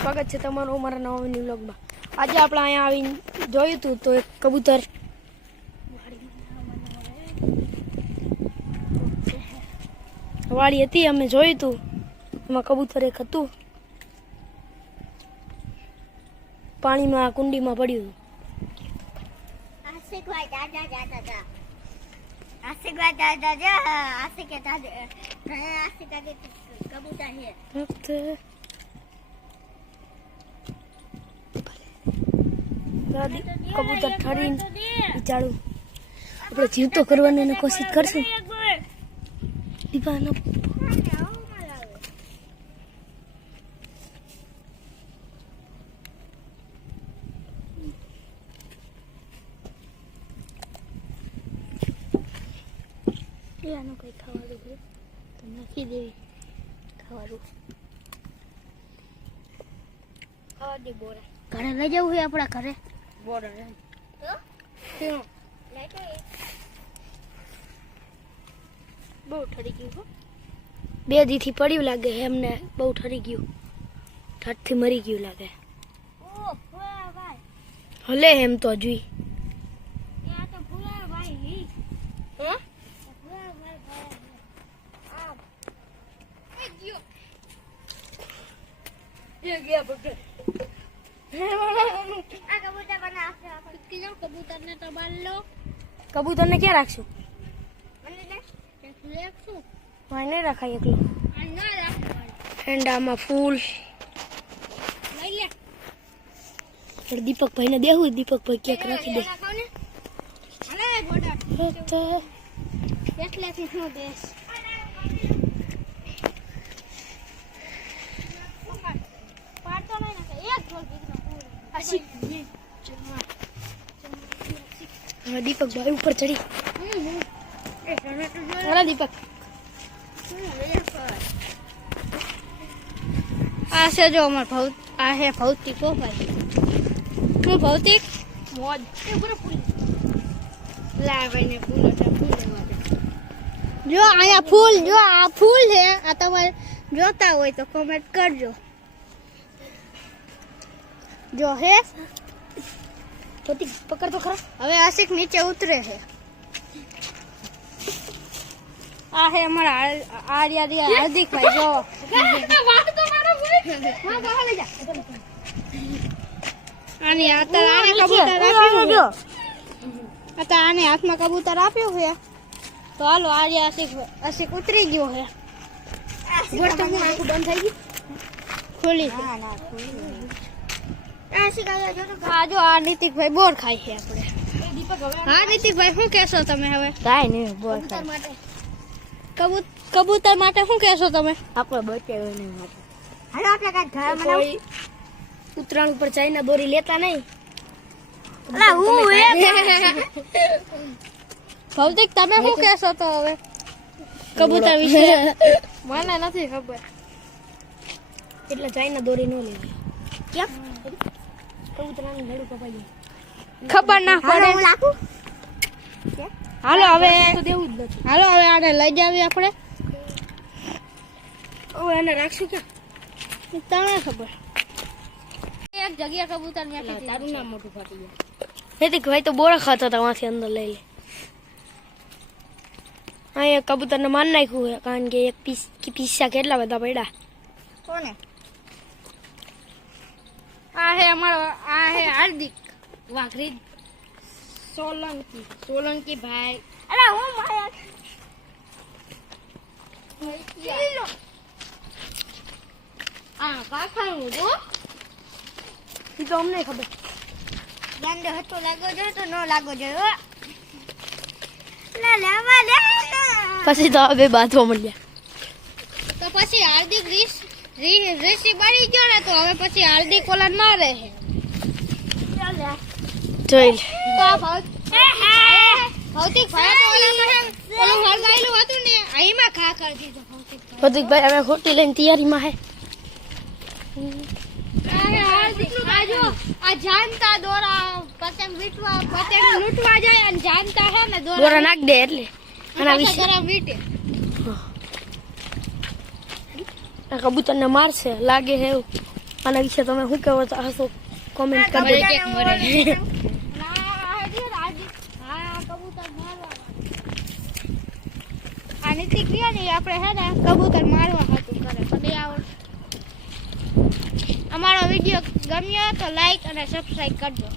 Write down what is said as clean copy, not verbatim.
સ્વાગત છે તમારું અમારા નવા મિની વ્લોગમાં। આજે આપણે અહીંયા આવીને જોયું હતું તો એક કબૂતર વાડી હતી, અમે જોયું હતું એમાં કબૂતર એક હતું પાણીમાં કુંડીમાં પડ્યું હતું। કબૂતર ઠરીને બિચારું આપણે જીવતો કરવાની એને કોશિશ કરશું। દીવાનો આનું કઈ ખાવાનું છે તો નાખી દેવી ખાવાનું ખાવા દે બોરા ઘરે લઈ જવું છે આપણા ઘરે બોરા બહુ ઠરી ગયું બે દીથી પડ્યું લાગે એમને બહુ ઠરી ગયું ઠાઠથી મરી ગયું લાગે હલે એમ તો જોઈ કબૂતર ને ક્યાં રાખશું? નહીં રખાય એકલો ઠંડામાં ફૂલ દીપકભાઈ ને દેવું દીપકભાઈ ક્યાંક રાખી દે દીપકભાઈ ઉપર ચડી દીપક આ છે જો અમાર આ હે ભૌતિક હો ભાઈ હું ભૌતિક મોજ લાવીને ફૂલ જો આયા ફૂલ જો આ ફૂલ છે આ તમારે જોતા હોય તો કમેન્ટ કરજો જો હે ભૌતિક પકડ તો ખરા હવે આશિક નીચે ઉતરે છે આ હે અમારા આર્યા હાર્દિકભાઈ જો આને હાથમાં કબૂતર આપ્યું છે તો હાલો આર્યા આશિક ઉતરી ગયો છે બંધ થઈ ગઈ ખુલી આ જો આ નીતિકભાઈ બોર ખાય છે આપણે હા નીતિકભાઈ શું કહેશો તમે હવે? કાંઈ નહીં બોર કબૂતર માટે શું કહેશો તમે? આપણે બચાવ્યો માટે હાલો આપણે કાંઈક ઘર બનાવી ઉત્તરાયણ ઉપર ચાઇના દોરી લેતા નહીં ભૌતિક તમે શું કહેશો તો હવે કબૂતર વિશે? મને નથી ખબર એટલે ચાઇના દોરી ન લેવી કેમ કબૂતરાનું ગળું કપાઈ ખબર ના પડે હાલો હવે તો દેવું જ નથી હાલો હવે આને લઈ જાવી આપણે હવે એને રાખશું કે તમને ખબર એક જગ્યા કબૂતર મેં તારું નામ મોટું ફાટી ગયા હેતિક ભાઈ તો બોરા ખાતા હતા વાંથી અંદર લઈ લે અહીંયા કબૂતરને માર નાખ્યું છે કારણ કે એક પીસા કેટલા બધા પડ્યા કોને આ હે અમારો આ હે હાર્દિક વાઘરી સોલંકી ભાઈ અરે હું મારા આ કાકાનું જો એ તો અમને ખબર ગાંડો હતો લાગો જો તો ન લાગો જો લા લાવા લે પછી તો બે બાથવા મળ્યા તો પછી હાર્દિક રીસી બની ગયો ને તો હવે પછી હાર્દિક ઓલા ના રહે જોઈ તો ભૌતિક ભાઈ તો ઓલું હળગાયેલું હતું ને અહીંમાં ખા કરી દીધું ભૌતિક ભાઈ હવે ખોટી લઈને તૈયારીમાં હે આ જાનતા દોરા પતંગ લૂંટવા જાય અને જાનતા હે ને દોરા નાખ દે એટલે આના વિશે ગરમ વીટે કબૂતર ને મારશે લાગે છે એવું આના વિશે તમે શું કહેવો ચાહશો કોમેન્ટ મરે કરજો કેક મરે. હા કબૂતર મારવા આ નીતિ ક્યાં નહીં આપણે હે ને કબૂતર મારવા હાતું કરે પણ એ આવડે. અમારો વિડીયો ગમ્યો તો લાઈક અને સબસ્ક્રાઇબ કરજો.